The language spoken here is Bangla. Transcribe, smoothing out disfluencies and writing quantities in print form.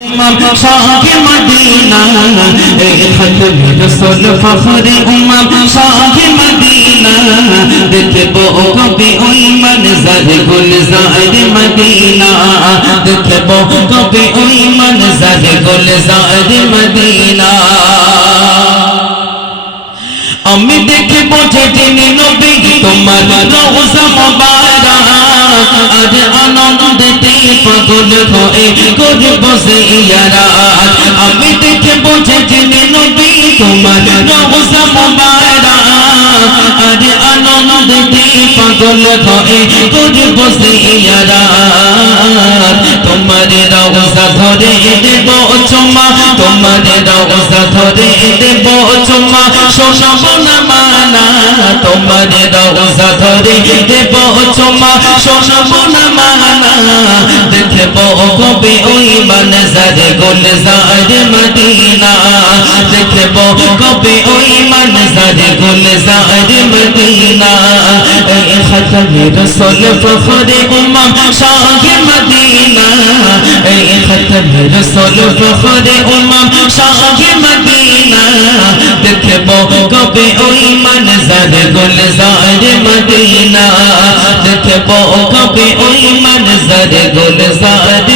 শাহে মদিনা খতম রসুল ফখরে উম্মত শাহে মদিনা দেখবো কবে ওই মনজর গুলজার মদিনা দেখবো কবে ওই মনজর গুলজার মদিনা আমি দেখবো যেদিন নবী তোমার রওজা মুবারক আজ আনন্দেতে পাগল হয়ে করব জিয়ারত আমি দেখবো যেদিন নবী তোমার রওজা মুবারক আজ আনন্দেতে পাগল হয়ে করব জিয়ারত তোমার রওজা ধরে দেব চুমা তোমার রওজা ধরে দেব চুমা শোনাবো না মানা তোমার রওজা ধরে দেব চুমা শোনাবো না মানা দেখবো কবে ওই মনজর গুলজার মদিনা দেখবো কবে ওই মনজর গুলজার মদিনা এই খতম রসুল ফখরে উম্মত শাহে মদিনা এই খতম রসুল ফখরে উম্মত শাহে মদিনা দেখবো কবে ওই মনজর গুলজার মদিনা দেখবো কবে ওই মনজর গুলজার